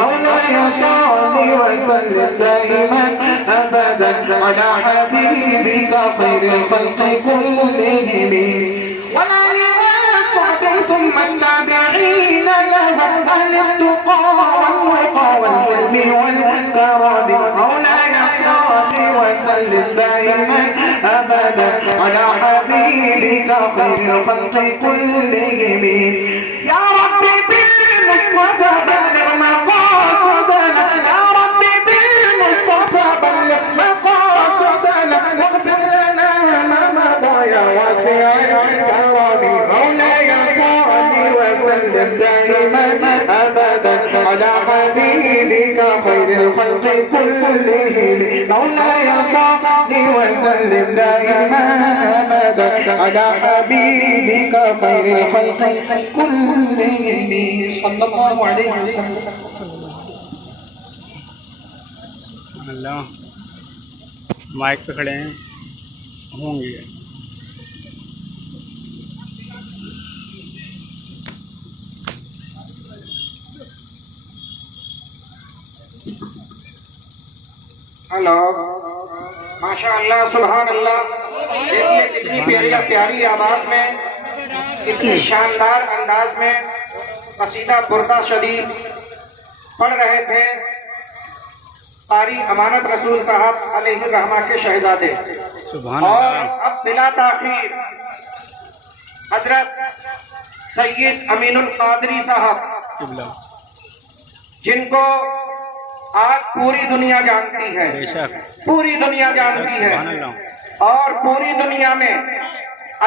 مولاي صل وسلم دائما أبدا على حبيبك خير الخلق كلهم والآل والصحب ثم التابعين لهم أهل التقى والوقى والعلم والكرم مولاي صل وسلم دائما أبدا على حبيبك خير الخلق كلهم يا ربي بالمصطفى بلغ مقاصدنا يا ربي بالمصطفى بلغ مقاصدنا واغفر لنا ما مضى يا واسع الكرم مولاي صل وسلم دائما أبدا على حبيبك خير الخلق كلهم مولاي صل وسلم دائما أبدا على حبيبك خير الخلق كلهم صلى الله عليه وسلم. اللہ مائک پہ کھڑے ہیں ہوں گے. ہلو ماشاء اللہ سبحان اللہ. دیکھیے کتنی پیاری آواز میں کتنی شاندار انداز میں قصیدہ بردہ شریف پڑھ رہے تھے قاری امانت رسول صاحب علیہ الرحمہ کے شہزادے. سبحان اور اللہ. اب بلا تاخیر حضرت سید امین القادری صاحب قبلہ جن کو آج پوری دنیا جانتی ہے, بے شک پوری دنیا جانتی ہے, سبحان اللہ. اور پوری دنیا میں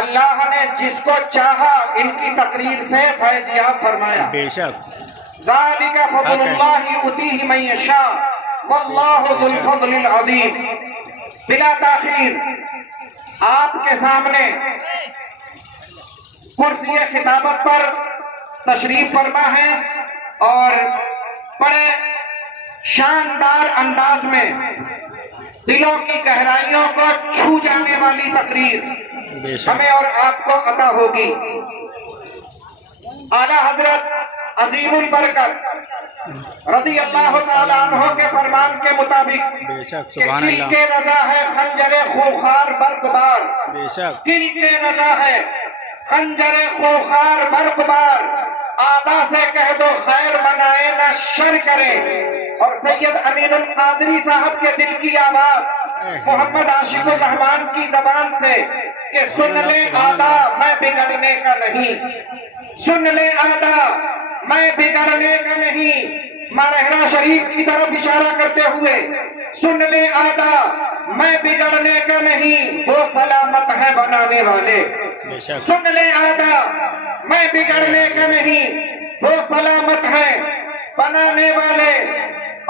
اللہ نے جس کو چاہا ان کی تقریر سے فیضیاب فرمایا. بے شک ذالک فضل اللہ یؤتیہ من یشاء واللہ ذو الفضل العظیم. بلا تاخیر آپ کے سامنے کرسی خطابت پر تشریف فرما ہے اور بڑے شاندار انداز میں دلوں کی گہرائیوں کو چھو جانے والی تقریر بے شک ہمیں اور آپ کو عطا ہوگی. اعلیٰ حضرت عظیم البرکت رضی اللہ تعالیٰ عنہ کے فرمان کے مطابق بے شک کہ سبحان دل اللہ. کے رضا ہے خنجر خوخار برقبار, بے شک دل کے رضا ہے خنجر خوخار برقبار, آدھا سے کہہ دو خیر منائے نہ شر کرے. اور سید امین القادری صاحب کے دل کی آواز محمد عاشق الرحمان کی زبان سے کہ سن لے آدھا میں بگڑنے کا نہیں, سن لے آدھا میں بگڑنے کا نہیں. مارہرہ شریف کی طرف اشارہ کرتے ہوئے سن لے آدھا میں بگڑنے کا نہیں, وہ سلامت ہے بنانے والے. بے شک سن لے آدھا میں بگڑنے کا نہیں, وہ سلامت ہے بنانے والے.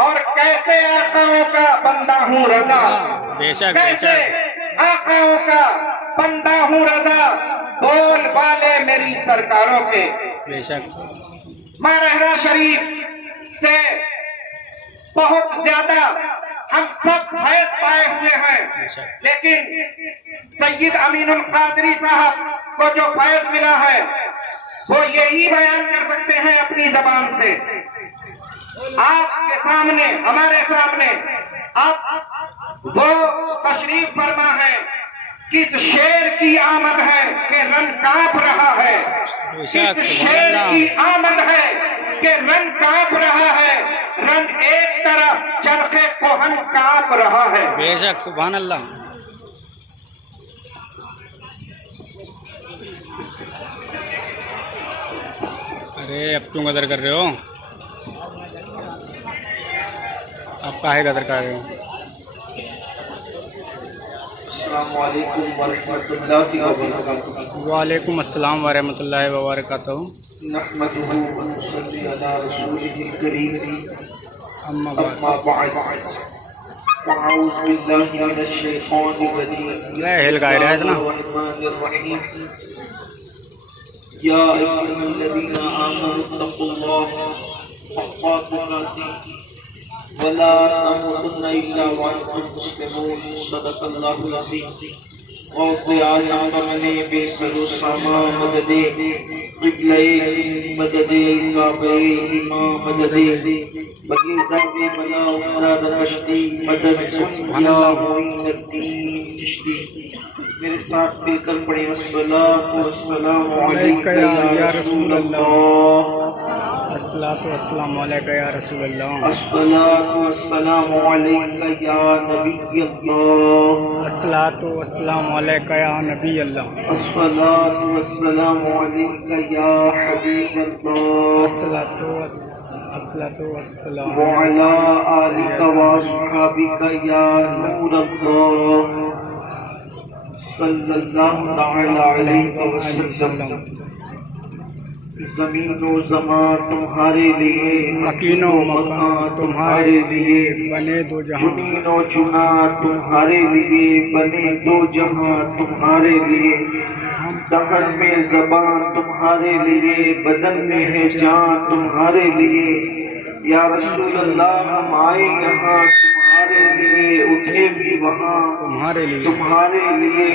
اور کیسے آقاؤں کا بندہ ہوں رضا, بے شک بے کیسے شک آقاؤں کا بندہ ہوں رضا, بول والے میری سرکاروں کے. بے شک مارہرہ شریف سے بہت زیادہ ہم سب فیض پائے ہوئے ہیں, لیکن سید امین القادری صاحب کو جو فیض ملا ہے وہ یہی بیان کر سکتے ہیں اپنی زبان سے. آپ کے سامنے, ہمارے سامنے آپ وہ تشریف فرما ہے. کس شیر کی آمد ہے کہ رن کانپ رہا ہے, کس شیر کی آمد ہے کہ رن کانپ رہا ہے, رن ایک طرف چرخ کوہن کانپ رہا ہے. بے شک سبحان اللہ. ارے اب کیوں قدر کر رہے ہو, آپ کاہے قدر کر رہے ہو. السلام علیکم ورحمۃ اللہ وبرکاتہ. وعلیکم السلام ورحمۃ اللہ وبرکاتہ. نحمده ونصلي على رسوله الكريم. اما أما بعد فأعوذ بالله من الشيطان الرجيم. لا هل غير هذا الرحمن الرحيم. يا أيها الذين آمنوا اتقوا الله حق تقاته ولا تموتن إلا وأنتم مسلمون. صدق الله العظيم. غوث اعظم بمنے بے سر و ساما مدد قبلہ مدد کعبہ امام مدد بغیزہ بلا افراد کشتی مدد کن یا معین الدین چشتی. میرے ساتھ مل کر پڑھیں الصلاۃ والسلام علیک یا رسول اللہ. الصلاۃ والسلام علیک یا رسول اللہ. الصلاۃ والسلام علیک یا نبی اللہ. الصلاۃ والسلام علیک یا نبی اللہ. الصلاۃ والسلام علیک یا حبیب اللہ. الصلاۃ والسلام وعلی آلک واصحابک یا نور اللہ صلی اللہ تعالی علیہ وسلم. زمین و زمان تمہارے لیے، مکین و مکان تمہارے لیے، بنے دو جہاں. جنین و جنا تمہارے لیے، بنے دو جہاں تمہارے لیے. دہن میں زبان تمہارے لیے، بدن میں ہے جان تمہارے لیے. یا رسول اللہ ہم آئے یہاں تمہارے لیے، اٹھے بھی وہاں تمہارے لیے. تمہارے لیے.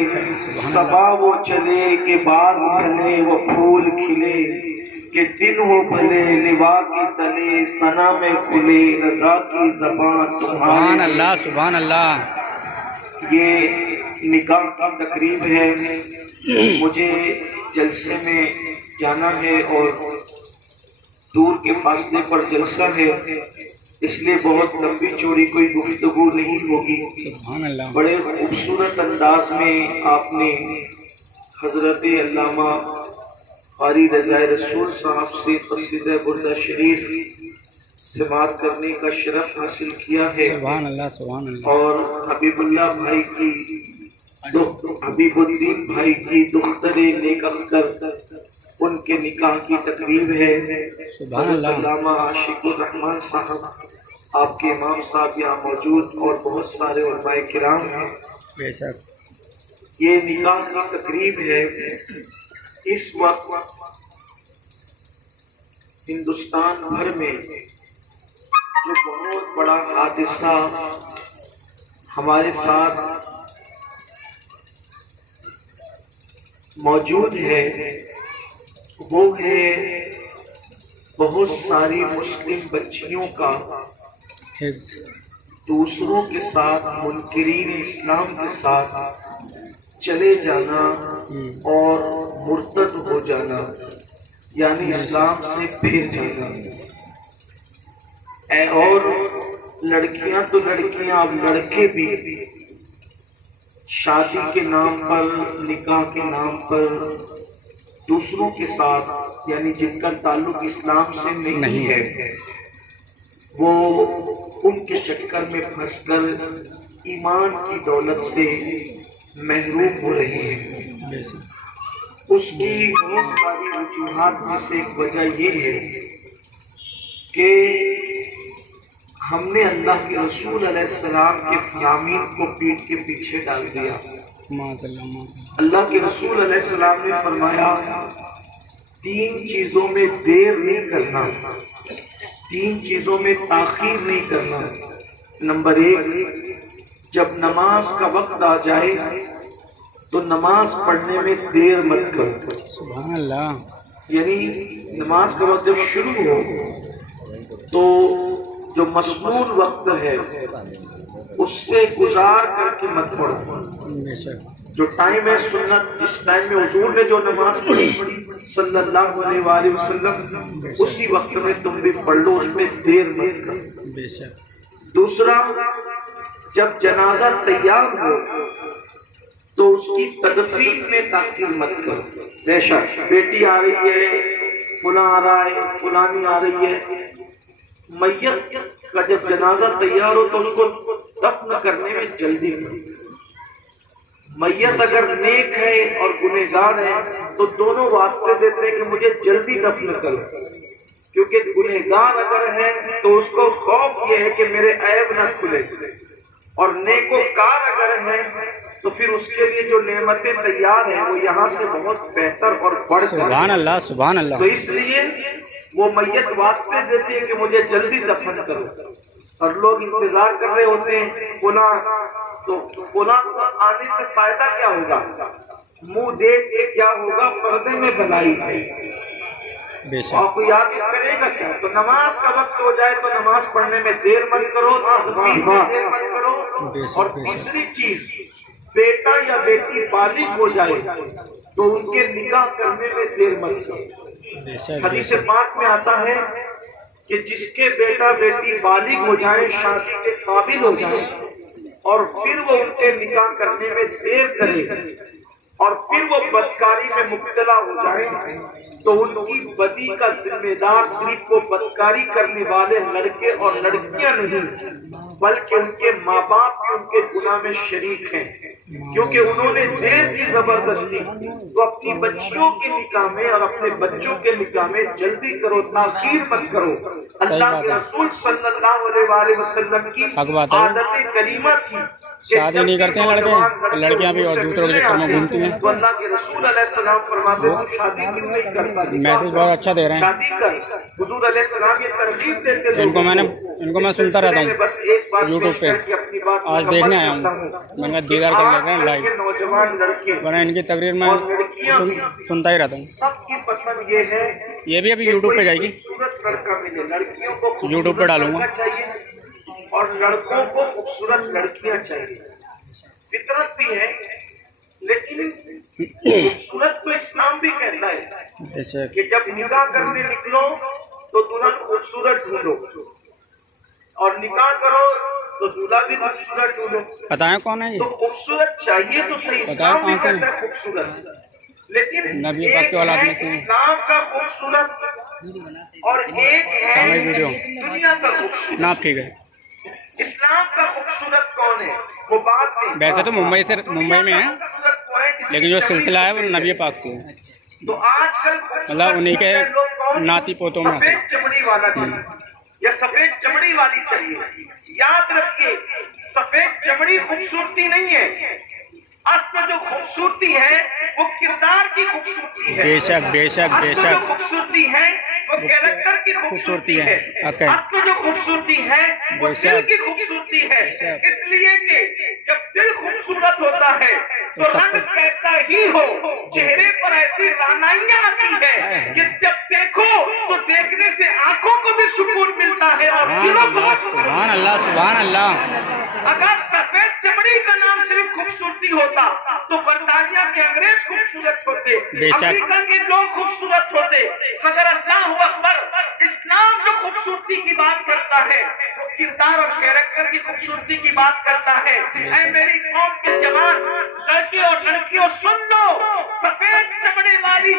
صبا وہ چلے کہ باغ بھلے وہ پھول کھلے، کہ دن ہو بھلے لوا کے تلے ثنا میں کھلے رضا کی زبان سبحان تمہارے. اللہ سبحان اللہ. یہ نکاح کی تقریب ہے. مجھے جلسے میں جانا ہے اور دور کے فاصلے پر جلسہ ہے، اس لیے بہت لمبی چوڑی کوئی گفتگو نہیں ہوگی. سبحان اللہ. بڑے خوبصورت انداز میں آپ نے حضرت علامہ قاری رضا رسول صاحب سے قصیدہ بردہ شریف سماعت کرنے کا شرف حاصل کیا ہے. سبحان اللہ سبحان اللہ. اور حبیب اللہ بھائی کی حبیب الدین بھائی کی دختر نیک اختر ان کے نکاح کی تقریب ہے. سبحان اللہ. علامہ عاشق الرحمان صاحب آپ کے امام صاحب یہاں موجود اور بہت سارے علماء کرام ہیں. بے شک. یہ نکاح کی تقریب ہے. اس وقت ہندوستان بھر میں جو بہت بڑا حادثہ ہمارے ساتھ موجود ہے وہ ہے بہت ساری مسلم بچیوں کا حفظ. دوسروں کے ساتھ منکرین اسلام کے ساتھ چلے جانا اور مرتد ہو جانا، یعنی اسلام سے پھر جانا. اور لڑکیاں تو لڑکیاں، اب لڑکے بھی شادی کے نام پر، نکاح کے نام پر دوسروں کے ساتھ، یعنی جن کا تعلق اسلام سے نہیں ہے، وہ ان کے چکر میں پھنس کر ایمان کی دولت سے محروم ہو رہے ہیں. بے شک. اس کی بہت ساری وجوہات میں سے ایک وجہ یہ ہے کہ ہم نے اللہ کے رسول علیہ السلام کے فرامین کو پیٹھ کے پیچھے ڈال دیا. ماشاء اللہ ماشاء اللہ. اللہ کے رسول علیہ السلام نے فرمایا 3 چیزوں میں دیر نہیں کرنا، 3 چیزوں میں تاخیر نہیں کرنا. نمبر 1، جب نماز کا وقت آ جائے تو نماز پڑھنے میں دیر مت کرو. سبحان اللہ. یعنی نماز کا وقت جب شروع ہو تو جو مسنون وقت ہے اس سے گزار کر کے مت پڑھو. بے شک. جو ٹائم ہے سنت، جس ٹائم میں حضور نے جو نماز پڑھی صلی اللہ علیہ وآلہ وسلم، اسی وقت میں تم بھی پڑھ لو، اس میں دیر مت کرو. بے شک. دوسرا، جب جنازہ تیار ہو تو اس کی تدفین میں تاخیر مت کرو. بے شک بیٹی آ رہی ہے، فلاں آ رہا ہے، فلانی آ رہی ہے، میت کا جب جنازہ تیار ہو تو اس کو دفن کرنے میں جلدی کرو. میت اگر نیک ہے اور گنہگار ہے تو دونوں واسطے دیتے ہیں کہ مجھے جلدی دفن کرو، کیونکہ گنہگار اگر ہے تو اس کو خوف یہ ہے کہ میرے عیب نہ کھلے، اور نیکوکار اگر ہے تو پھر اس کے لیے جو نعمتیں تیار ہیں وہ یہاں سے بہت بہتر اور بڑھ کر. سبحان اللہ سبحان اللہ. تو اس لیے وہ میت واسطے دیتی ہے کہ مجھے جلدی دفن کرو، اور لوگ انتظار کر رہے ہوتے ہیں فلاں تو فلاں آنے سے فائدہ کیا ہوگا؟ منہ دیکھ کے کیا ہوگا؟ پردے میں بلائی ہے. آپ کو یاد کرے گا کیا؟ تو نماز کا وقت ہو جائے تو نماز پڑھنے میں دیر مت کرو، تفسیر میں دیر مت کرو. اور تیسری چیز، بیٹا یا بیٹی بالغ ہو جائے تو ان کے نکاح کرنے میں دیر مت کرو. حدیث پاک میں آتا ہے کہ جس کے بیٹا بیٹی بالغ ہو جائے، شادی کے قابل ہو جائے، اور پھر وہ ان کے نکاح کرنے میں دیر کرے اور پھر وہ بدکاری میں مبتلا ہو جائے، تو ان کی بدی کا ذمہ دار صرف وہ بدکاری کرنے والے لڑکے اور لڑکیاں نہیں، بلکہ ان کے ماں باپ بھی ان کے گناہ میں شریک ہیں، کیونکہ انہوں نے دیر کی زبردستی. تو اپنی بچیوں کے نکاح میں اور اپنے بچوں کے نکاح میں جلدی کرو، تاخیر مت کرو. اللہ کے رسول صلی اللہ علیہ وآلہ وسلم کی عادت کریمہ تھی. شادی نہیں کرتے ہیں لڑکے، لڑکیاں بھی اور دوسروں کے چکر میں گھومتی ہیں. تو اللہ کے رسول علیہ السلام فرماتے ہیں شادی کیوں نہیں کرتا؟ میسج بہت اچھا دے رہے ہیں. شادی کر. حضور علیہ السلام یہ ترغیب دیتے تھے. ان کو میں سنتا رہتا ہوں یوٹیوب پہ. آج دیکھنے آیا ہوں، میں نے دیدار کر لیتے ہیں لائیو، نوجوان لڑکے ورنہ ان کی تقریر میں سنتا ہی رہتا ہوں. سب کی پسند یہ ہے یہ بھی ابھی یوٹیوب پہ جائے گی، خوبصورت لڑکا ملے. لڑکیوں کو یوٹیوب پہ ڈالوں گا. اور لڑکوں کو خوبصورت لڑکیاں چاہیے. فطرت بھی ہے، لیکن خوبصورت تو اسلام بھی کہتا ہے کہ جب نکاح کرنے نکلو تو دلہن خوبصورت ڈھونڈو، اور نکاح کرو تو دلہا بھی خوبصورت ڈھونڈو. بتائیں کون ہے یہ؟ تو خوبصورت چاہیے تو صحیح، اسلام بھی کہتا ہے خوبصورت، لیکن نبی پاک کے اولاد میں سے اسلام کا خوبصورت اور ایک ہے دنیا کا خوبصورت. نا ٹھیک ہے. اسلام کا خوبصورت کون ہے وہ بات نہیں. ویسے تو ممبئی میں ہے، لیکن جو سلسلہ ہے وہ نبی پاک سے ہے. تو آج کل مطلب انہی کے ناتی پوتوں میں. سفید چمڑی والا چاہیے یا سفید چمڑی والی چاہیے. یاد رکھیے سفید چمڑی خوبصورتی نہیں ہے، اصل جو خوبصورتی ہے وہ کردار کی خوبصورتی ہے. بے شک بے شک بے اصل جو شک خوبصورتی ہے وہ کیریکٹر کی خوبصورتی ہے. اصل جو خوبصورتی ہے وہ دل کی خوبصورتی ہے. اس لیے کہ جب دل خوبصورت ہوتا ہے تو رنگ کیسا ہی ہو، چہرے پر ایسی رعنائیاں آتی ہے کہ جب دیکھو تو دیکھنے سے آنکھوں کو بھی سکون ملتا ہے اور دلوں کو. سبحان اللہ سبحان اللہ. اگر سفید چمڑی کا نام صرف خوبصورتی ہوتا تو برطانیہ کے انگریز خوبصورت ہوتے، امریکہ کے لوگ خوبصورت ہوتے. مگر اللہ اکبر، اسلام جو خوبصورتی کی بات کرتا ہے وہ کردار اور کیریکٹر کی خوبصورتی کی بات کرتا ہے. اے میری قوم کے جوان لڑکے اور لڑکیوں سن لو، سفید چمڑے والی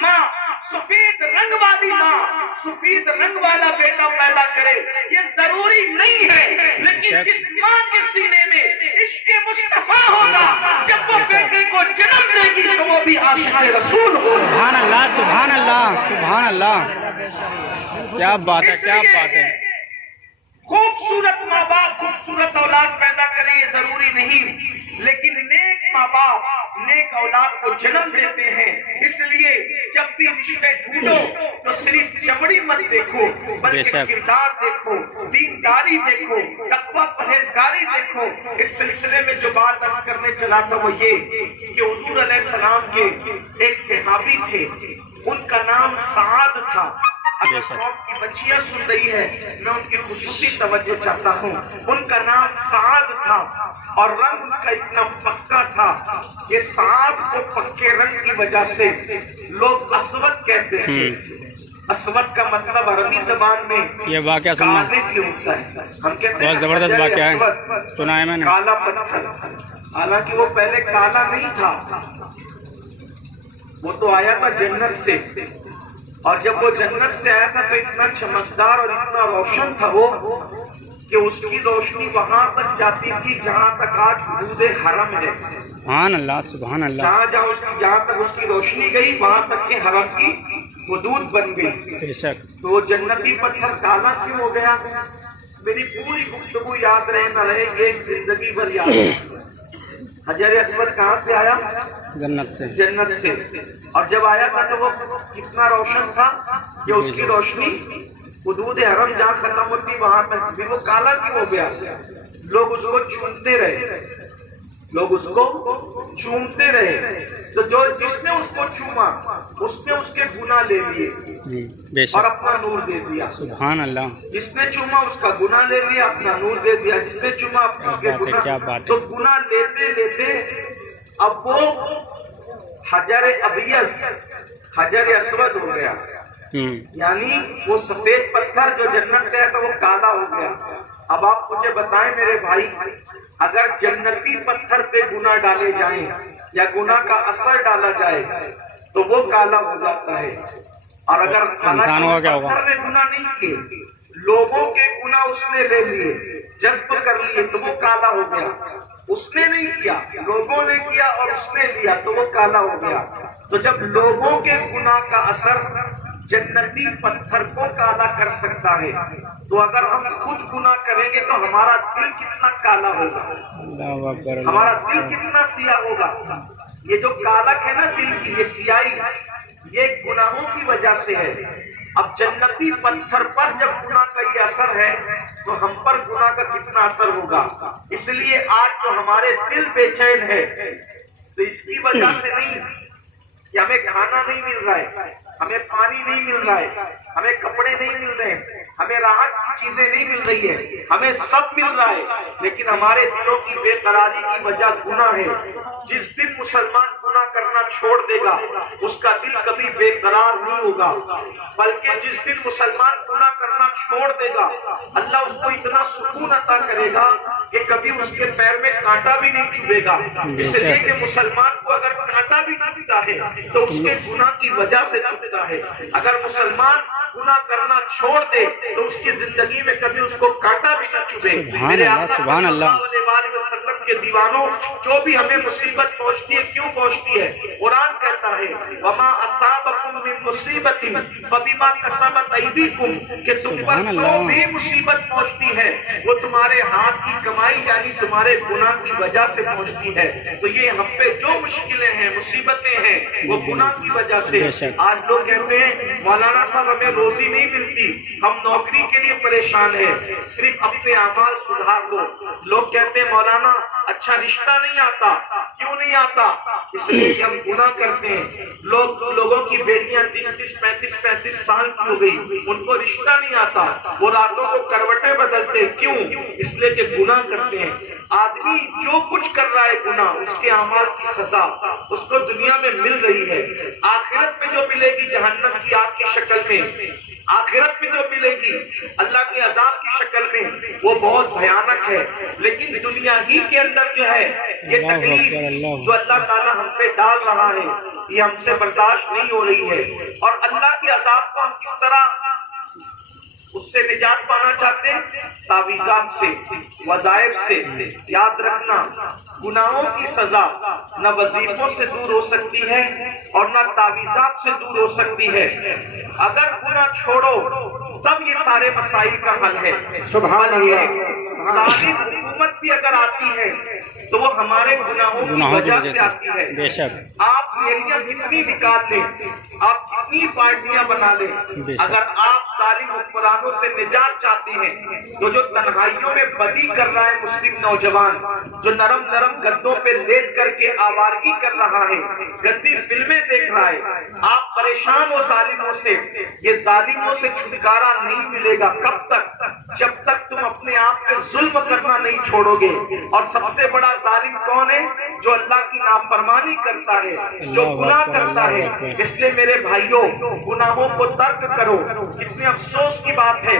ماں، سفید رنگ والی ماں، سفید رنگ والا بیٹا پیدا کرے یہ ضروری نہیں ہے، لیکن جس ماں کے سینے میں عشق مصطفیٰ ہوگا جب وہ بیٹے کو جنم دے گی تو وہ بھی عاشق رسول ہوگا. سبحان اللہ سبحان اللہ سبحان اللہ. کیا بات ہے کیا بات ہے. خوبصورت ماں باپ خوبصورت اولاد پیدا کریں یہ ضروری نہیں، لیکن نیک ماں باپ نیک اولاد کو جنم دیتے ہیں. اس لیے جب بھی رشتے ڈھونڈو تو صرف چمڑی مت دیکھو بلکہ کردار دیکھو، دینداری دیکھو، تقویٰ پرہیزگاری دیکھو. اس سلسلے میں جو بات عرض کرنے چلا تھا وہ یہ کہ حضور علیہ السلام کے ایک صحابی تھے، ان کا نام سعد تھا. اگر قوم کی بچیاں سن رہی ہے میں ان کی خصوصی توجہ چاہتا ہوں. ان کا نام سعد تھا اور رنگ کا اتنا پکا تھا کہ سعد کو پکے رنگ کی وجہ سے لوگ اسود کہتے ہیں. اسود کا مطلب عربی زبان میں یہ واقعہ سننا ہوتا ہے. ہم کہتے ہیں بہت زبردست واقعہ ہے، سنا ہے میں نے. کالا پتھر، حالانکہ وہ پہلے کالا نہیں تھا، وہ تو آیا تھا جنت سے، اور جب وہ جنت سے آیا تھا تو اتنا چمکدار اور اتنا روشن تھا وہ کہ اس کی روشنی وہاں تک جاتی تھی جہاں تک آج حدود حرم ہے. سبحان اللہ سبحان اللہ. جہاں تک اس کی روشنی گئی وہاں تک کے حرم کی حدود بن گئی. بے شک. تو وہ جنتی پتھر کالا کیوں ہو گیا؟ میری پوری گفتگو یاد رہے نہ رہے یہ زندگی بھر یاد ہے. حجر اسود کہاں سے آیا؟ جنت سے. جنت سے. اور جب آیا تھا تو وہ کتنا روشن تھا کہ اس کی روشنی حدود حرم جہاں ختم ہوتی وہاں تک. پھر وہ کالا کیوں ہو گیا؟ لوگ اس کو چونتے رہے. لوگ اس کو چومتے رہے، تو جو جس نے اس کو چوما اس نے اس کے گناہ لے لیے بے اور شک، اپنا نور دے دیا. سبحان اللہ. جس نے چوما اس کا گناہ لے لیا، اپنا نور دے دیا. جس نے چوما اپنا اس کے کیا بات ہے، کیا گناہ. بات ہے. تو گناہ لیتے لیتے اب وہ حجر ابیض حجر اسود ہو گیا، یعنی وہ سفید پتھر جو جنت سے ہے تو وہ کالا ہو گیا. اب آپ مجھے بتائیں میرے بھائی، اگر جنتی پتھر پہ گناہ ڈالے جائیں یا گناہ کا اثر ڈالا جائے تو وہ کالا ہو جاتا ہے. اور اگر انسانوں کا کیا ہوگا؟ پتھر نے گناہ نہیں کیے، لوگوں کے گناہ اس نے لے لیے، جذب کر لیے تو وہ کالا ہو گیا. اس نے نہیں کیا، لوگوں نے کیا اور اس نے لیا تو وہ کالا ہو گیا. تو جب لوگوں کے گناہ کا اثر جنتی پتھر کو کالا کر سکتا ہے تو اگر ہم خود گناہ کریں گے تو ہمارا دل کتنا کالا ہوگا، اللہ اکبر. ہمارا دل کتنا سیاہ ہوگا. یہ جو کالک ہے نا دل کی، یہ سیاہی یہ گناہوں کی وجہ سے ہے. اب جنتی پتھر پر جب گناہ کا یہ اثر ہے تو ہم پر گناہ کا کتنا اثر ہوگا. اس لیے آج جو ہمارے دل بے چین ہے تو اس کی وجہ سے نہیں کہ ہمیں کھانا نہیں مل رہا ہے، ہمیں پانی نہیں مل رہا ہے، ہمیں کپڑے نہیں مل رہے ہیں، ہمیں راحت کی چیزیں نہیں مل رہی ہے، ہمیں سب مل رہا ہے، لیکن ہمارے دلوں کی بے قراری کی وجہ گناہ ہے. جس دن مسلمان گناہ کرنا چھوڑ دے گا اس کا دل کبھی بے قرار نہیں ہوگا، بلکہ جس دن مسلمان گناہ کرنا چھوڑ دے گا اللہ اس کو اتنا سکون عطا کرے گا کہ کبھی اس کے پیر میں کانٹا بھی نہیں چبھے گا. اس لیے کہ مسلمان کو اگر کانٹا بھی چبھتا ہے تو اس کے گناہ کی وجہ سے چبھتا ہے. اگر مسلمان گناہ کرنا چھوڑ دے تو اس کی زندگی میں کبھی اس کو کانٹا بھی نہ چبھے. سبحان اللہ، سبحان اللہ. وسلم کے دیوانوں، جو بھی ہمیں مصیبت پہنچتی ہے کیوں پہنچتی ہے؟ قرآن کہتا ہے وما اصابکم من مصیبت فبما کسبت ایدیکم، کہ تم پر جو بھی مصیبت پہنچتی ہے وہ تمہارے ہاتھ کی کمائی یعنی تمہارے گناہ کی وجہ سے پہنچتی ہے. تو یہ ہم پہ جو مشکلیں ہیں مصیبتیں ہیں وہ گناہ کی وجہ سے. آج لوگ کہتے ہیں مولانا صاحب ہمیں روزی نہیں ملتی، ہم نوکری کے لیے پریشان ہیں، صرف اپنے اعمال سدھار دو. لوگ کہتے ہیں مولانا اچھا رشتہ نہیں آتا. کیوں نہیں آتا؟ اس لیے کہ ہم گناہ کرتے ہیں. لوگوں کی بیٹیاں 30 35 سال کی ہو گئی، ان کو رشتہ نہیں آتا، وہ راتوں کو کروٹیں بدلتے. کیوں؟ اس لیے کہ گناہ کرتے ہیں. آدمی جو کچھ کر رہا ہے گناہ، اس کے اعمال کی سزا اس کو دنیا میں مل رہی ہے. آخرت میں جو ملے گی جہنم کی آگ کی شکل میں، آخرت میں جو ملے گی اللہ کے عذاب کی شکل میں، وہ بہت بھیانک ہے. لیکن دنیا ہی کے اندر جو ہے یہ تکلیف جو اللہ تعالیٰ ہم پہ ڈال رہا ہے یہ ہم سے برداشت نہیں ہو رہی ہے. اور اللہ کے عذاب کو ہم کس طرح اس سے نجات پانا چاہتے ہیں؟ تعویذات سے، وظائف سے. یاد رکھنا گناہوں کی سزا نہ وظیفوں سے دور ہو سکتی ہے اور نہ تعویذات سے دور ہو سکتی ہے. اگر گناہ چھوڑو تب یہ سارے مسائل کا حل ہے. سبحان اللہ. ظالم حکومت بھی اگر آتی ہے تو وہ ہمارے گناہوں کی وجہ سے آتی ہے. بے شک. آپ ریلیاں کتنی نکال لیں، آپ کتنی پارٹیاں بنا لیں، اگر آپ ظالم حکمرانوں سے نجات چاہتے ہیں تو جو تنہائیوں میں بدی کر رہا ہے مسلم نوجوان، جو نرم نرم گدوں پہ لیٹ کر کے آوارگی کر رہا ہے، گندی فلمیں دیکھ رہا ہے، آپ پریشان ہو ظالموں سے. یہ ظالموں سے چھٹکارا نہیں ملے گا. کب تک؟ جب تک تم اپنے آپ پہ ظلم کرنا نہیں چھوڑو گے. اور سب سے بڑا ظالم کون ہے؟ جو اللہ کی نافرمانی کرتا ہے، جو گناہ کرتا ہے. اس لیے میرے بھائیوں گناہوں کو ترک کرو. کتنے افسوس کی بات ہے،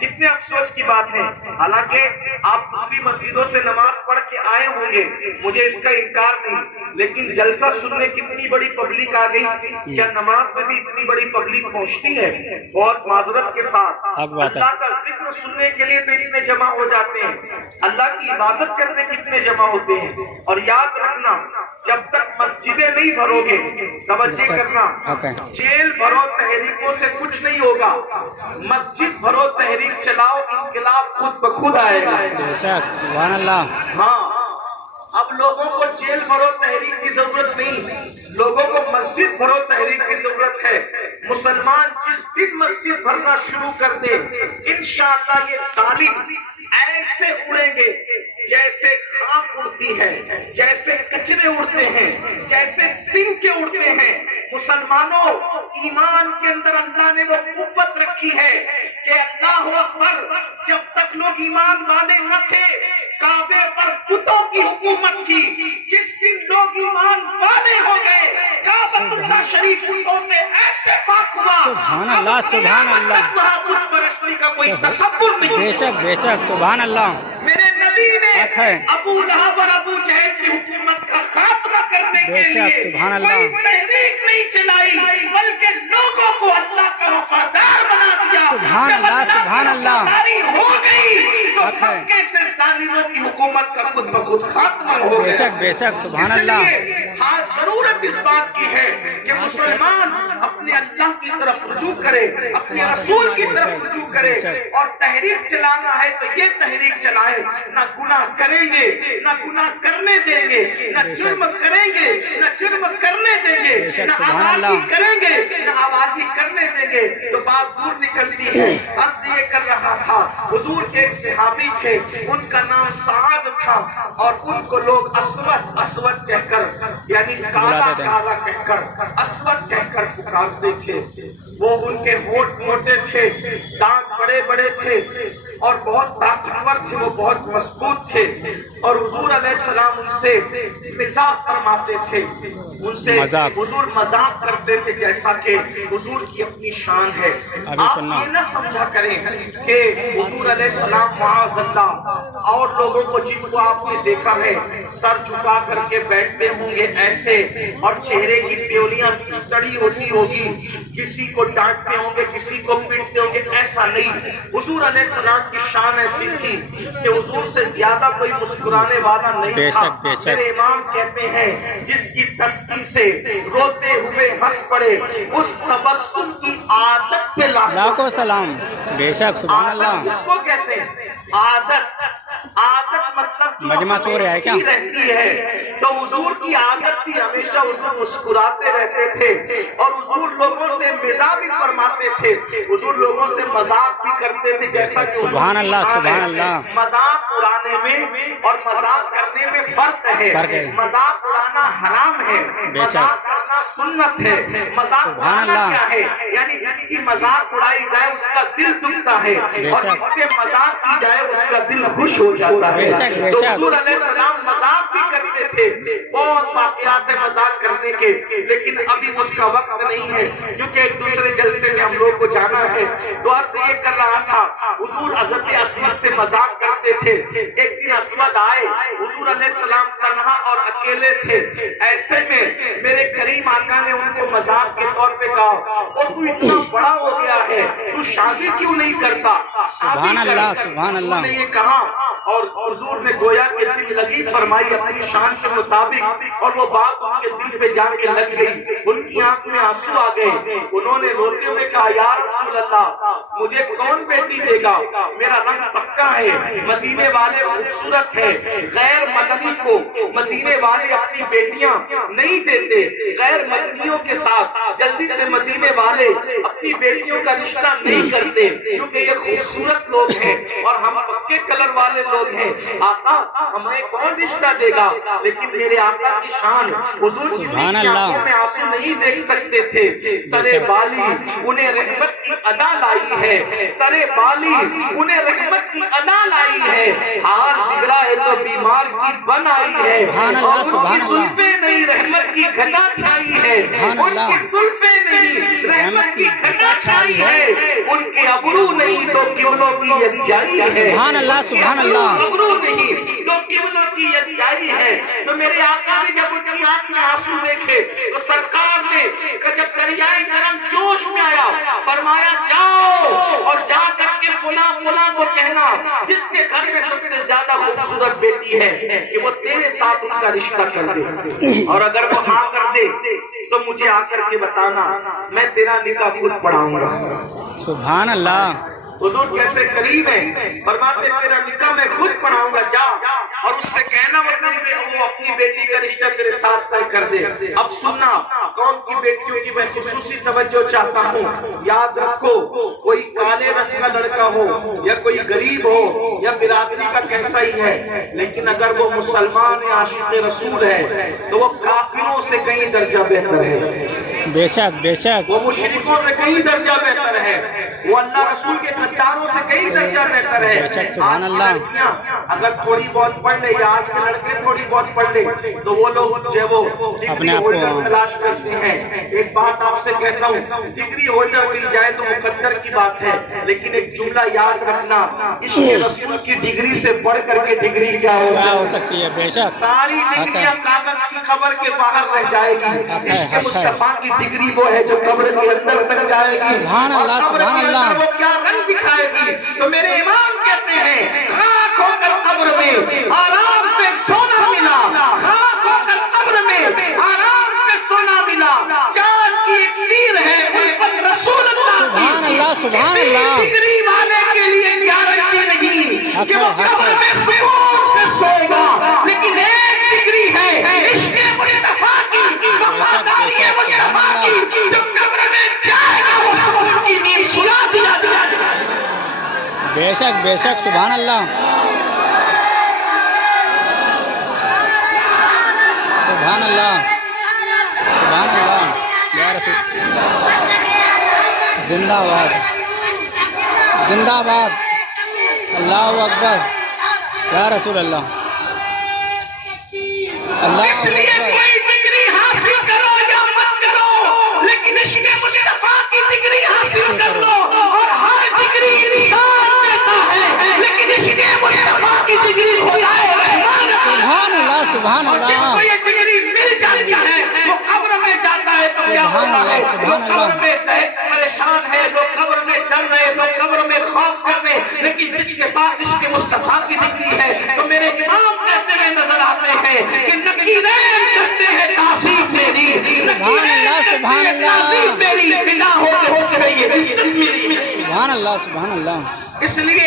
کتنے افسوس کی بات ہے. حالانکہ آپ دوسری مسجدوں سے نماز پڑھ کے آئے ہوں گے، مجھے اس کا انکار نہیں، لیکن جلسہ سننے کتنی بڑی پبلک آ گئی. کیا نماز میں بھی اتنی بڑی پبلک پہنچتی ہے؟ بہت معذرت کے ساتھ. اللہ کا ذکر سننے کے لیے تو اتنے جمع ہو جاتے ہیں، اللہ کی عبادت کرنے کتنے جمع ہوتے ہیں. اور یاد رکھنا جب تک مسجدیں نہیں بھرو گے، توجہ کرنا، جیل بھرو تحریکوں سے کچھ نہیں ہوگا. مسجد بھرو تحریک چلاؤ، انقلاب خود بخود آئے گا. سبحان اللہ. ہاں، اب لوگوں کو جیل بھرو تحریک کی ضرورت نہیں، لوگوں کو مسجد بھرو تحریک کی ضرورت ہے. مسلمان جس دن مسجد بھرنا شروع کر دے انشاءاللہ یہ ظالم ایسے اڑیں گے جیسے خاک اڑتی ہے، جیسے کچرے اڑتے ہیں، جیسے تنکے اڑتے ہیں۔ مسلمانوں، ایمان کے اندر اللہ نے وہ قوت رکھی ہے کہ اللہ اکبر، جب تک لوگ ایمان والے نہ تھے کعبے پر بتوں کی حکومت تھی، جس دن لوگ ایمان والے ہو گئے کعبۃ اللہ شریف بتوں سے ایسے پاک ہوا، سبحان اللہ، سبحان اللہ، وہاں بت پرستی کا کوئی تصور نہیں۔ بے شک بے شک، سبحان اللہ۔ میرے نبی نے ابو لہب اور ابو جہل کی حکومت کا خاتمہ کرنے کے لیے کوئی تحریک نہیں چلائی، بلکہ لوگوں کو اللہ کا وفادار بنا دیا۔ سبحان اللہ، سبحان اللہ۔ ہو گئی تو مکے سے ظالموں کی حکومت کا خود بخود خاتمہ ہو گیا۔ بے شک بے شک، سبحان اللہ۔ ہاں، ضرورت اس بات کی ہے کہ مسلمان اپنے اللہ کی طرف رجوع کرے، اپنے رسول کی طرف رجوع کرے، اور تحریک چلانا ہے تو یہ تحریک چلائے، نہ گناہ کریں گے، نہ گناہ کرنے دیں گے، نہ جرم کریں گے، نہ جرم کرنے دیں گے، نہ آبادی کریں گے، نہ آبادی کرنے دیں گے، تو بات دور نکلتی ہے۔ عرض یہ کر رہا تھا، حضور کے ایک صحابی تھے، ان کا نام سعد تھا، اور ان کو لوگ اسود اسود کہہ کر، یعنی کالا کالا کہہ کر، اسود کہہ کر پکارتے تھے۔ وہ ان کے ہونٹ موٹے تھے، دانت بڑے بڑے تھے، اور بہت طاقتور تھے، وہ بہت مضبوط تھے، اور حضور علیہ السلام ان سے مزاح فرماتے تھے، ان سے حضور مذاق کرتے تھے، جیسا کہ حضور کی اپنی شان ہے۔ آپ یہ نہ سمجھا کریں کہ حضور علیہ السلام معاذ اللہ اور لوگوں کو جن کو آپ نے دیکھا ہے سر جھکا کر کے بیٹھتے ہوں گے ایسے، اور چہرے کی پیولیاں چڑی ہوتی ہوگی، کسی کو ڈانٹتے ہوں گے، کسی کو پیٹتے ہوں گے، ایسا نہیں۔ حضور علیہ السلام کی شان ایسی تھی کہ حضور سے زیادہ کوئی مسکرانے والا نہیں تھا۔ میرے امام کہتے ہیں جس کی تسبیح سے روتے ہوئے ہنس پڑے، اس تبسم کی عادت پہ لاکھوں سلام۔ بے شک، سبحان اللہ۔ اس کو کہتے ہیں عادت۔ عادت مطلب مجمع سو رہا ہے کیا؟ رہتی ہے، تو حضور کی عادت تھی، ہمیشہ حضور مسکراتے رہتے تھے، اور حضور لوگوں سے مزاح بھی فرماتے تھے، حضور لوگوں سے مذاق بھی کرتے تھے، جیسا کہ سبحان اللہ، سبحان اللہ۔ مذاق اڑانے میں اور مذاق کرنے میں فرق ہے۔ مذاق اڑانا حرام ہے، مذاق کرنا سنت ہے۔ مذاق اڑانا کیا ہے؟ یعنی جس کی مذاق اڑائی جائے اس کا دل دکھتا ہے، اور جس سے مذاق کی جائے اس کا دل خوش ہو جاتا ہے۔ تو حضور علیہ السلام مذاق بھی کرتے تھے، بہت واقعات ہیں مذاق کرنے کے، لیکن ابھی اس کا وقت نہیں ہے، کیونکہ ایک دوسرے جلسے میں ہم لوگ کو جانا ہے۔ تو عرض یہ کر رہا تھا، حضور حضرت اسود سے مذاق کرتے تھے۔ ایک دن اسود آئے، حضور علیہ السلام تنہا اور اکیلے تھے، ایسے میں میرے کریم آقا نے ان کو مذاق کے طور پہ کہا، اور تو اتنا بڑا ہو گیا ہے، تو شادی کیوں نہیں کرتا؟ سبحان اللہ، سبحان اللہ۔ نے یہ کہا، اور حضور نے گویا کہ دل لگی فرمائی اپنی شان کے مطابق، اور وہ بات ان کے دل پہ جا کے لگ گئی، ان کی آنکھ میں آنسو آ گئے۔ انہوں نے روتے ہوئے کہا، یا رسول اللہ، مجھے کون بیٹی دے گا؟ میرا رنگ پکا ہے، مدینے والے خوبصورت ہے، غیر مدنی کو مدینے والے اپنی بیٹیاں نہیں دیتے، غیر مدنیوں کے ساتھ جلدی سے مدینے والے اپنی بیٹیوں کا رشتہ نہیں کرتے، کیونکہ یہ خوبصورت لوگ ہیں اور ہم پکے کلر والے لوگ ہیں، آقا ہمیں کون رشتہ دے گا؟ لیکن میرے آقا کی شان، حضور کسی کی آنکھوں میں آنسو نہیں دیکھ سکتے تھے، سرے بالی انہیں رحمت کی ادا لائی ہے، سرے بالی انہیں رحمت کی ادا لائی ہے، حال بگڑا ہے تو بیمار کی بن آئی ہے، اور ان کی زلفیں نہیں رحمت کی گھٹا چھائی ہے، ان کی زلفیں نہیں رحمت کی گھٹا چھائی ہے، ان کے ابرو نہیں تو قبلوں کی یکجائی ہے، سبحان اللہ، سبحان اللہ۔ ابرو نہیں تو قبلوں کی یکجائی ہے۔ تو میرے آقا نے جب ان کی آنکھ میں آنسو دیکھے تو سرکار نے جب دریائے کرم جوش میں آیا، فرمایا جاؤ اور جا کر کے فلاں فلاں کو کہنا جس کے گھر میں سب سے زیادہ خوبصورت بیٹی ہے کہ وہ تیرے ساتھ ان کا رشتہ کر دے، اور اگر وہ ہاں کر دے تو مجھے آ کر کے بتانا، میں تیرا نکاح خود پڑھاؤں گا۔ سبحان اللہ۔ حضور کیسے کریم ہے، فرماتے تیرا نکاح میں خود پڑھاؤں گا، جا اور اس سے کہنا وہ اپنی بیٹی کا رشتہ تیرے ساتھ طے کر دے۔ اب سننا کون کی بیٹیوں کی میں خصوصی توجہ چاہتا ہوں، یاد رکھو کوئی کالے رنگ کا لڑکا ہو یا کوئی غریب ہو یا برادری کا کیسا ہی ہے، لیکن اگر وہ مسلمان یا عاشق رسول ہے تو وہ کافروں سے کہیں درجہ بہتر ہے، بے شک بے شک، وہ مشرکوں سے کہیں درجہ بہتر ہے، وہ اللہ رسول کے خطاروں سے کہیں درجہ بہتر ہے۔ بے شک سبحان اللہ۔ لڑکیاں اگر تھوڑی بہت پڑھ لے یا آج کے لڑکے تھوڑی بہت پڑھ لے تو وہ لوگ جو ہے وہ ڈگری ہولڈر تلاش کرتے ہیں۔ ایک بات آپ سے کہتا ہوں، ڈگری ہولڈر مل جائے تو مقدر کی بات ہے، لیکن ایک جملہ یاد رکھنا، عشق رسول کی ڈگری سے بڑھ کر کے ڈگری کیا ہو سکتی ہے؟ بے شک، ساری ڈگریاں کاغذ کی خبر کے باہر رہ جائے گی، عشق مصطفیٰ کی ڈگری وہ ہے جو قبر کے اندر تک جائے گی، سبحان اللہ سبحان اللہ۔ وہ کیا رنگ دکھائے گی؟ تو میرے امام کہتے ہیں خاک ہو کر قبر میں آرام سے سونا ملا، خاک ہو کر قبر میں آرام سے سونا ملا، چاند کی ایک سیر ہے الفت رسول اللہ کی، سبحان اللہ سبحان کسی اللہ۔ ڈگری والے کے لیے گارنٹی نہیں کہ وہ قبر میں سکون سے سوئے گا، لیکن ایک ڈگری ہے عشق مصطفیٰ کی، وفاداری مصطفیٰ کی، جو قبر میں جائے گا اس کی نیند سلا دیا جائے گا۔ بے شک بے شک سبحان اللہ سبحان اللہ سبحان اللہ یا رسول، زندہ باد زندہ باد، اللہ اکبر یا رسول اللہ، اللہ اس لیے کوئی ڈگری حاصل کرو یا مت کرو، لیکن عشق مصطفیٰ کی ڈگری حاصل کر لو، اور ہر ڈگری انسان دیتا ہے، لیکن عشق مصطفیٰ کی ڈگری خدائے رحمان ہے۔ سبحان اللہ سبحان اور جس اللہ، کو یہ ڈگری مل جاتی ہے وہ قبر میں جاتا ہے تو کیا ہوتا ہے؟ وہ قبر میں پریشان ہے، وہ قبر میں ڈر رہے، وہ قبر میں خوف کر رہے، لیکن جس کے پاس عشق مصطفیٰ کی ڈگری ہے تو میرے امام کہتے ہوئے نظر آتے ہیں کہ نکیرین کرتے ہیں تعصیب میری، نکیرین تعصیب میری، فدا ہو کے ہو سے رہی ہے، عزت میری۔ سبحان اللہ سبحان اللہ۔ اس لیے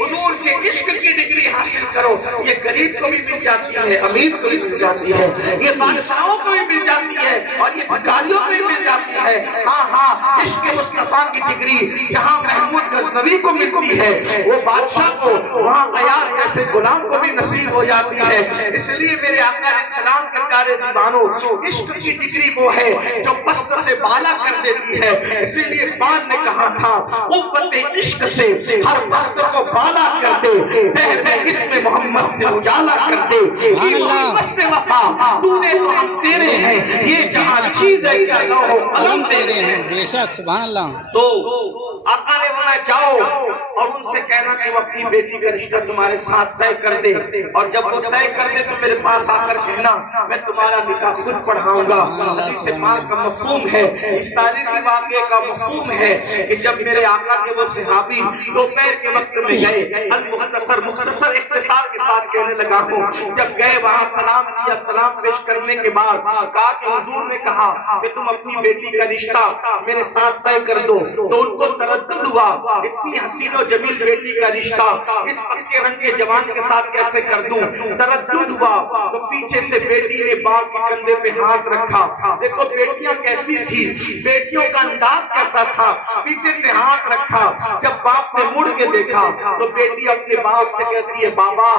حضور کے عشق کی ڈگری حاصل کرو، یہ غریب کو بھی مل جاتی ہے، امیر کو بھی مل جاتی ہے، یہ بادشاہوں کو بھی مل جاتی ہے، اور یہ بھکاریوں کو بھی مل جاتی ہے۔ ہاں ہاں، عشق مصطفیٰ کی ڈگری جہاں محمود غزنوی کو ملتی ہے وہ بادشاہ کو وہاں غیاث جیسے غلام کو بھی نصیب ہو جاتی ہے۔ اس لیے میرے آقا علیہ السلام کے پیارے دیوانوں، عشق کی ڈگری وہ ہے جو پست سے بالا کر دیتی ہے، اسی لیے اقبال نے کہا تھا قوت عشق سے ہر پست کو بالا کر دے، دہر میں اسم محمد سے اجالا کر دے، یہ محمد سے وفا تو نے تو ہم تیرے ہیں، یہ جہاں چیز ہے کیا لوح و قلم تیرے ہیں۔ بے شک سبحان اللہ۔ تو آقا نے فرمایا جاؤ اور ان سے کہنا کہ وہ اپنی بیٹی کا رشتہ تمہارے ساتھ طے کر دے، اور جب وہ طے کر دے تو میرے پاس آ کر کہنا میں تمہارا نکاح خود پڑھاؤں گا۔ حدیث پاک کا مفہوم ہے، اس تاریخی واقعے کا مفہوم ہے کہ جب میرے آقا کے وہ صحابی دوپہر کے وقت میں گئے، مختصر اختصار کے ساتھ کہنے لگا ہوں، جب گئے وہاں سلام کیا، سلام پیش کرنے کے بعد کہا کہ حضور نے کہا کہ تم اپنی بیٹی کا رشتہ میرے ساتھ طے کر دو، تو ان کو تردد ہوا، اتنی حسین و جمیل بیٹی کا رشتہ اس پکے رنگ کے جوان کے ساتھ کیسے کر دوں، تردد ہوا۔ تو پیچھے سے بیٹی نے باپ کے کندھے پہ ہاتھ رکھا، دیکھو بیٹیاں کیسی تھی، بیٹیوں کا انداز کیسا تھا، پیچھے سے ہاتھ رکھا، جب باپ نے مڑ کے دیکھا تو بیٹی اپنے باپ سے کہتی ہے بابا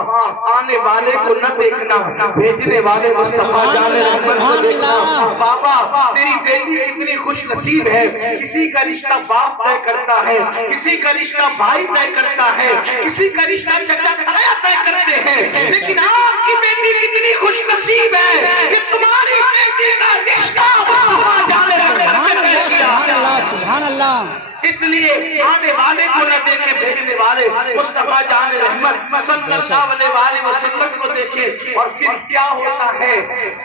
آنے والے کو نہ دیکھنا، بھیجنے والے مصطفیٰ جان رحمت کو دیکھنا۔ بابا تیری بیٹی کتنی خوش نصیب ہے، کسی کا رشتہ باپ طے کرتا ہے، کسی کا رشتہ بھائی طے کرتا ہے، کسی کا رشتہ چچا تایا طے کرتے ہیں، لیکن آپ کی بیٹی کتنی خوش نصیب ہے کہ تمہاری بیٹی کا رشتہ مصطفیٰ جان رحمت سے طے کیا۔ سبحان اللہ۔ اس لیے آنے والے کو نہ دیکھے، بھیجنے والے مصطفیٰ جان رحمت صلی اللہ علیہ وسلم کو دیکھے۔ اور پھر کیا ہوتا ہے،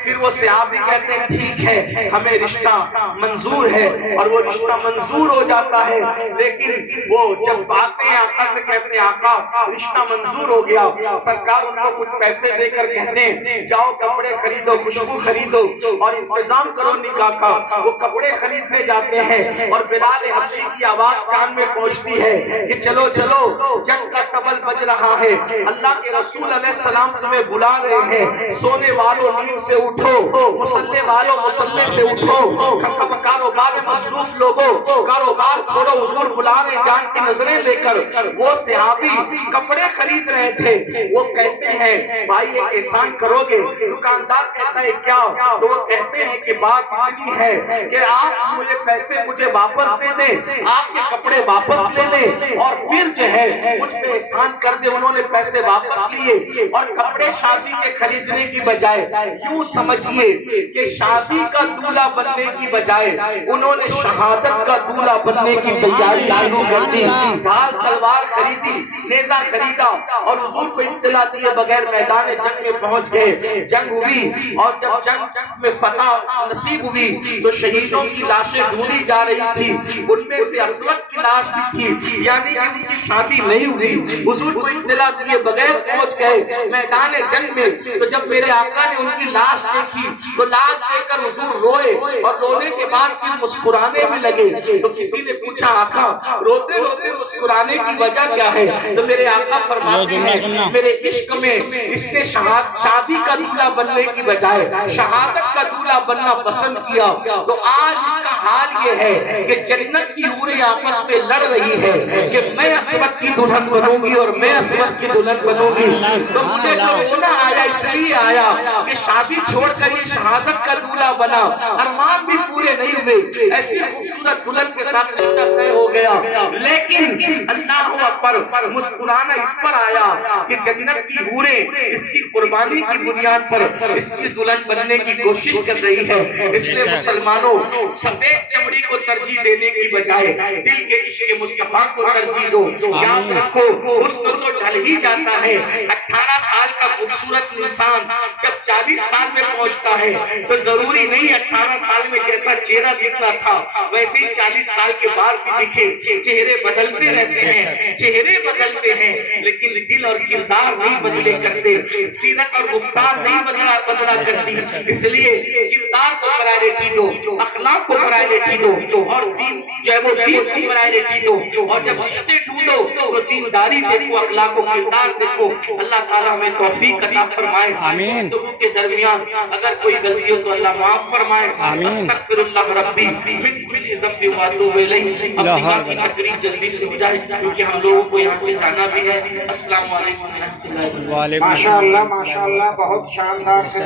پھر وہ صحابی کہتے ہیں ٹھیک ہے ہمیں رشتہ منظور ہے، اور وہ رشتہ منظور ہو جاتا ہے، لیکن وہ جب آتے ہیں آقا سے کہتے ہیں آقا رشتہ منظور ہو گیا، سرکار ان کو کچھ پیسے دے کر کہتے ہیں جاؤ کپڑے خریدو، خوشبو خریدو اور انتظام کرو نکاح کا۔ وہ کپڑے خریدنے جاتے ہیں اور بلال حبشی کی آواز آواز کان میں پہنچتی ہے کہ چلو چلو جنگ کا طبل بج رہا ہے، اللہ کے رسول علیہ السلام تمہیں بلا رہے ہیں، سونے والوں نیند سے اٹھو، مسلح والوں مسلح سے اٹھو، کاروبار مصروف لوگوں کاروبار چھوڑو، حضور بلا رہے جان کی نظریں لے کر۔ وہ صحابی کپڑے خرید رہے تھے، وہ کہتے ہیں بھائی ایک احسان کرو گے؟ دکاندار کہتا ہے کیا؟ تو وہ کہتے ہیں کہ بات اتنی ہے کہ آپ مجھے واپس دے دیں، آپ کے کپڑے واپس لے لیں اور پھر جو ہے مجھ پہ احسان کر دے۔ انہوں نے پیسے واپس لیے اور کپڑے شادی کے خریدنے کی بجائے یوں سمجھیے کہ شادی کا دولہا بننے کی بجائے انہوں نے شہادت کا دولہا بننے کی تیاری شروع کر دی۔ ڈھال تلوار خریدی، نیزہ خریدا اور حضور کو اطلاع دیے بغیر میدان جنگ میں پہنچ گئے۔ جنگ ہوئی اور جب جنگ میں فتح نصیب ہوئی تو شہیدوں کی لاشیں ڈھونڈی جا رہی تھی، ان میں سے اسود کی لاش بھی تھی، یعنی کہ ان کی شادی نہیں ہوئی۔ حضور کو اطلاع دیے بغیر پہنچ گئے میدان جنگ میں، تو جب میرے آقا نے ان کی لاش دیکھی تو لاش دیکھ کر حضور روئے اور رونے کے بعد پھر مسکرانے بھی لگے۔ تو کسی نے پوچھا آقا روتے روتے مسکرانے کی وجہ کیا ہے؟ تو میرے آقا فرماتے ہیں میرے عشق میں اس نے شادی کا دولہا بننے کی بجائے شہادت کا دولہا بننا پسند کیا۔ تو آج اس کا حال یہ ہے کہ جنت کی حوریں آپس میں لڑ رہی ہے کہ میں اسود کی دلہن بنوں گی اور میں اسود کی دلہن بنوں گی۔ تو مجھے جو رونا آیا اس لیے آیا کہ شادی چھوڑ کر یہ شہادت کا دولہا بنا، ارمان بھی پورے نہیں ہوئے، ایسی خوبصورت دلہن کے ساتھ رشتہ طے ہو گیا۔ لیکن اللہ اکبر مسکرانا اس پر آیا کہ جنت کی حوریں اس کی قربانی کی بنیاد پر اس کی دلہن بننے کی کوشش کر رہی ہے۔ اس لیے مسلمانوں سفید چمڑی کو ترجیح دینے کی بجائے دل کے عشق مصطفیٰ کو ترجیح دو۔ یاد رکھو حسن تو ڈھل ہی جاتا ہے۔ 18 سال کا خوبصورت انسان جب 40 سال میں پہنچتا ہے تو ضروری نہیں 18 سال میں جیسا چہرہ دکھتا تھا ویسے ہی 40 سال کے بعد بھی دکھے۔ چہرے بدلتے رہتے ہیں، چہرے بدلتے ہیں لیکن دل اور کردار نہیں بدلے کرتے، سیرت اور گفتار نہیں بدلا کرتی۔ اس لیے کردار کو پرائرٹی دو، اخلاق کو پرائرٹی دو اور دین جو ہے وہ دین کو پرائرٹی دو، اور جب رشتے ڈھونڈو تو دینداری دیکھو، اخلاق و کردار دیکھو۔ اللہ تعالیٰ ہمیں توفیق عطا فرمائے۔ آمین۔ تو ان کے درمیان اگر کوئی غلطی ہو تو اللہ معاف فرمائے۔ استغفر اللہ ربی من کل ذنب واتوب الیہ۔ اپنی بات کی تقریر جلدی سے ہو جائے کیونکہ ہم لوگوں کو یہاں سے جانا بھی ہے۔ السلام علیکم ورحمۃ اللہ۔ وعلیکم ماشاءاللہ ماشاءاللہ، بہت شاندار۔